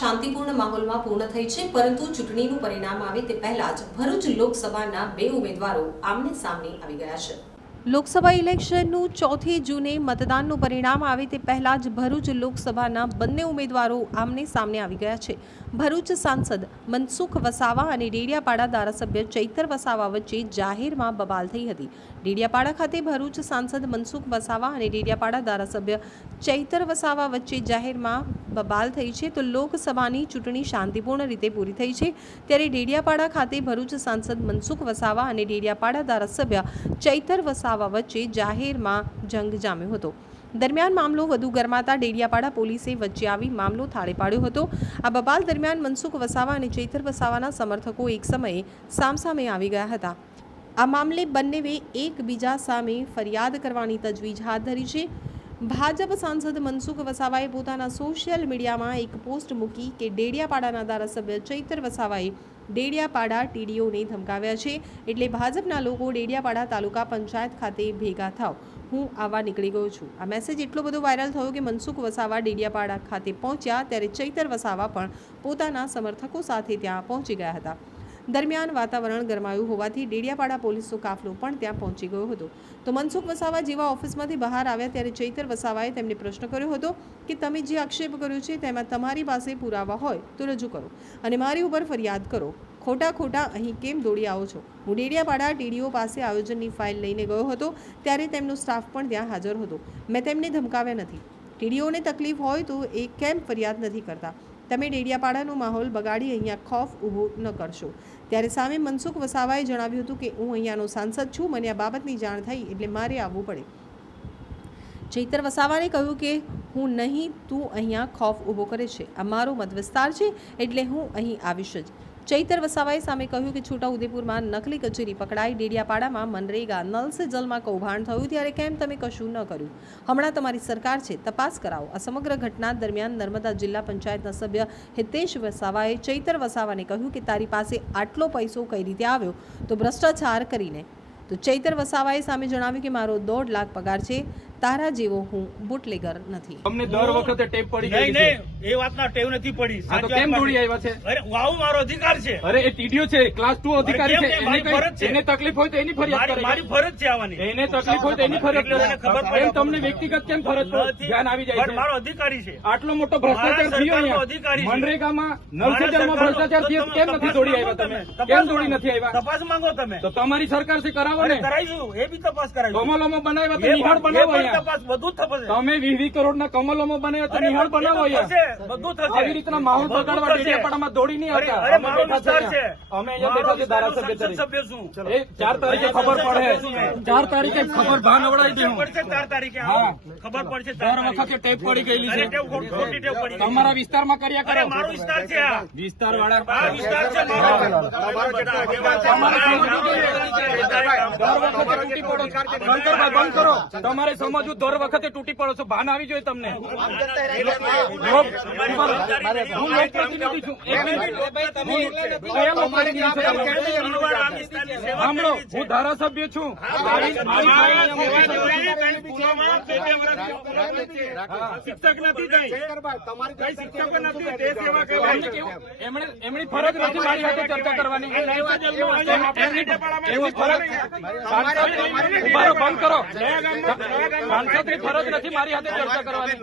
શાંતિપૂર્ણ માહોલમાં પૂર્ણ થઈ છે, પરંતુ ચૂંટણીનું પરિણામ આવે તે પહેલા જ ભરૂચ લોકસભાના બે ઉમેદવારો આમને સામે આવી ગયા છે. લોકસભા ઇલેક્શનનું ચોથી જૂને મતદાનનું પરિણામ આવે તે પહેલાં જ ભરૂચ લોકસભાના બંને ઉમેદવારો આમને સામને આવી ગયા છે. ભરૂચ સાંસદ મનસુખ વસાવા અને ડેડિયાપાડા ધારાસભ્ય ચૈતર વસાવા વચ્ચે જાહેરમાં બબાલ થઈ હતી. ડેડિયાપાડા ખાતે ભરૂચ સાંસદ મનસુખ વસાવા અને ડેડિયાપાડા ધારાસભ્ય ચૈતર વસાવા વચ્ચે જાહેરમાં બબાલ થઈ છે તો લોકસભાની ચૂંટણી શાંતિપૂર્ણ રીતે પૂરી થઈ છે. ત્યારે ડેડિયાપાડા ખાતે ભરૂચ સાંસદ મનસુખ વસાવા અને ડેડિયાપાડા ધારાસભ્ય ચૈતર વસાવા વચ્ચે જાહેરમાં જંગ જામ્યો હતો. દરમિયાન મામલો વધુ ગરમાતા ડેડિયાપાડા પોલીસે વચ્ચે આવી મામલો થાળે પાડ્યો હતો. આ બબાલ દરમિયાન મનસુખ વસાવા અને ચૈતર વસાવાના સમર્થકો એક સમયે સામસામે આવી ગયા હતા. આ મામલે બંનેએ એકબીજા સામે ફરિયાદ કરવાની તજવીજ હાથ ધરી છે. ભાજપ સાંસદ મનસુખ વસાવાએ પોતાના સોશિયલ મીડિયામાં એક પોસ્ટ મૂકી કે ડેડિયાપાડાના ધારાસભ્ય ચૈતર વસાવાએ ડેડિયાપાડા ટીડીઓને ધમકાવ્યા છે. એટલે ભાજપના લોકો ડેડિયાપાડા તાલુકા પંચાયત ખાતે ભેગા થાવ. હું આવા નીકળી ગયો છું. આ મેસેજ એટલો બધો વાયરલ થયો કે મનસુખ વસાવા ડેડિયાપાડા ખાતે પહોંચ્યા ત્યારે ચૈતર વસાવા પણ પોતાના સમર્થકો સાથે ત્યાં પહોંચી ગયા હતા. દરમિયાન વાતાવરણ ગરમાયું હોવાથી ડેડિયાપાડા પોલીસનો કાફલો પણ ત્યાં પહોંચી ગયો હતો. તો મનસુખ વસાવા જેવા ઓફિસમાંથી બહાર આવ્યા ત્યારે ચૈતર વસાવાએ તેમને પ્રશ્ન કર્યો હતો કે તમે જે આક્ષેપ કર્યો છે તેમાં તમારી પાસે પુરાવા હોય તો રજૂ કરો અને મારી ઉપર ફરિયાદ કરો. ખોટા ખોટા અહીં કેમ દોડી આવો છો? હું ડેડિયાપાડા ટીડીઓ પાસે આયોજનની ફાઇલ લઈને ગયો હતો ત્યારે તેમનો સ્ટાફ પણ ત્યાં હાજર હતો. મેં તેમને ધમકાવ્યા નથી. ટીડીઓને તકલીફ હોય તો એ કેમ ફરિયાદ નથી કરતા? તમે ડેડિયાપાડાનો માહોલ બગાડી અહીંયા ખોફ ઊભો ન કરશો. ત્યારે સામે મનસુખ વસાવાએ જણાવ્યું હતું કે, હું અહીંયાનો સાંસદ છું, મને આ બાબતની જાણ થઈ, એટલે મારે આવવું પડે. ચૈતર વસાવાને કહ્યું કે, હું નહીં, તું અહીંયા ખોફ ઊભો કરે છે. આ મારો મત વિસ્તાર છે, એટલે હું અહીં આવીશ જ. ચૈતર વસાવાએ સામે કહ્યું કે છોટાઉદેપુરમાં નકલી કચેરી પકડાઈ ડેડિયાપાડામાં મનરેગા નલ સે જલમાં કૌભાંડ થયું ત્યારે કેમ તમે કશું ન કર્યું? હમણાં તમારી સરકાર છે, તપાસ કરાવો. આ સમગ્ર ઘટના દરમિયાન નર્મદા જિલ્લા પંચાયતના સભ્ય હિતેશ વસાવાએ ચૈતર વસાવાને કહ્યું કે તારી પાસે આટલો પૈસો કઈ રીતે આવ્યો? તો ભ્રષ્ટાચાર કરીને. તો ચૈતર વસાવાએ સામે જણાવ્યું કે મારો દોઢ લાખ પગાર છે. તારા જેવો હું બુટલેગર નથી. તમને દર વખતે ટેપ પડી ગઈ નહીં છે. એ વાતના ટેવ નથી પડી. આ તો કેમ દોડી આવ્યા છે? અરે વાવ મારો અધિકાર છે. અરે એ ટીડીઓ છે ક્લાસ 2 અધિકારી છે એને કઈ એને તકલીફ હોય તો એની ફરિયાદ કરે મારી ફરજ છે આવવાની. એને તકલીફ હોય તો એની ફરિયાદ કરે ખબર પડે. એમ તમને વ્યક્તિગત કેમ ફરજ પર ધ્યાન આવી જાય છે. મારો અધિકારી છે. આટલો મોટો ભ્રષ્ટાચાર થયો અધિકારી અહીંયા મનરેગામાં સરકારનો- ભ્રષ્ટાચાર થયો કેમ નથી દોડી આવ્યા તમે? કેમ દોડી નથી આવ્યા? તપાસ માંગો તમે? તો તમારી સરકારથી કરાવો ને કરાવીશું. એ બી તપાસ કરાવીશું. કમલોમાં બનાવ્યા તો નિહાળ બનાવો તપાસ બધું થશે. તમે વીસ વીસ કરોડના કમલોમાં બને તો નિહાળ બનાવો બધું થશે. આવી રીતના માહોલ બગાડવા. ડેડિયાપાડામાં દોડી નહીં આવતા. અમે બેઠા છે અહીંયા. અમે અહીંયા બેઠા છે ધારાસભ્ય તરીકે. સભ્ય છું એ ચાર તારીખે ખબર પડે. ચાર તારીખે ખબર ભાન અવડાવી દે પડશે ચાર તારીખે હા. ખબર પડશે ચાર દર વખતે ટેપ પડી ગયેલી છે. તમારા વિસ્તારમાં કર્યા કરે. મારો વિસ્તાર છે વિસ્તાર વાળા વિસ્તાર. છે. તમારે સમજ દર વખતે તૂટી પડો. બંધ કરો. તમારે સમજવું દર વખતે તૂટી પડો છો ભાન આવી જોઈએ તમને. હું છો? સાંભળો હું ધારાસભ્ય છું. શિક્ષક નથી એમની ફરજ નથી મારી સાથે ચર્ચા કરવાની. એમની ફરજ બંધ કરો. સાંસદની ફરજ નથી મારી હાથે ચર્ચા કરવાની.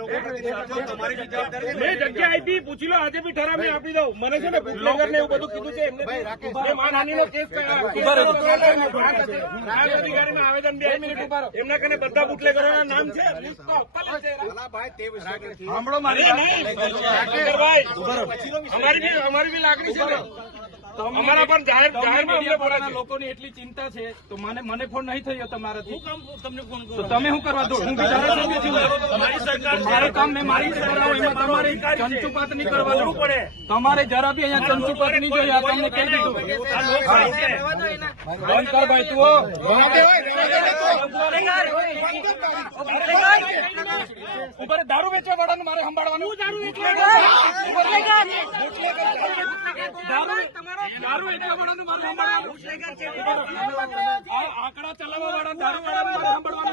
મેં જગ્યા આપી પૂછી લો આજે બી ઠરાવ આપી દઉં. મને છે ને બુટલેગર ને એવું બધું કીધું છે એમને એ માનહાનિનો કેસ આવેદન બે મિનિટ. ઊભા રહો. એમના કને બધા બુટલેગરોના નામ છે? સાંભળો મારી અમારી બી લાગણી છે ને. અમારા પણ જાહેર જાહેર. લોકોની એટલી ચિંતા છે તો મને મને ફોન નહીં થયો તમારાથી. તમને ફોન તો તમે શું કરવા દો? હું છું મારી સરકાર મારું કામ મેં મારી કરાવું એમાં તમારે ચંચુપાત નહીં કરવાનું પડે. તમારે જરા બી અહીંયા ચંચુપાત નહીં જોઈએ આ તમને કહી દીધું. છે. તું ઉપર દારૂ વેચવા વાળાનું મારે સંભાળવાનું. દારૂ વેચવા વાળાનું મારે સાંભળવાનું. આ આંકડા ચલાવવા વાળા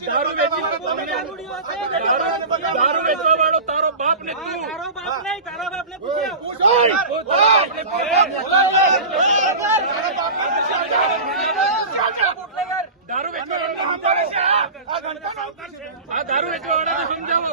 દારૂ વેચી દારૂ વેચવા વાળો તારો બાપ ને તું તારો બાપ નહીં તારા બાપ ને દારૂ વેચવા વાળા સમજાવો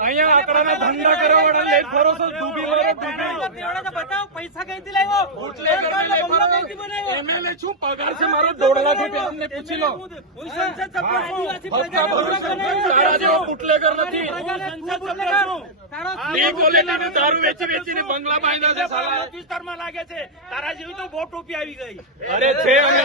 અહીંયા આંકડાના ધંધા કરવા વાળા લઈ ફરો છો ડૂબી મરો ડૂબી પૈસા કઈથી લાવ્યો? બુટલેગર ને લઈ ફરો એમએલએ છું પગાર છે મારો દોઢ લાખ રૂપિયા અમને પૂછી લો. હું સંસદ સભ્ય છું. ભક્કા ભરું છું. તારા જેવો બુટલેગર નથી. ક્વોલિટીનો દારૂ વેચી વેચીને બંગલા બાંધ્યા છે સાલા. વિસ્તારમાં લાગે છે. તારા જેવી તો બહુ ટોપી આવી ગઈ. અરે છે અમે.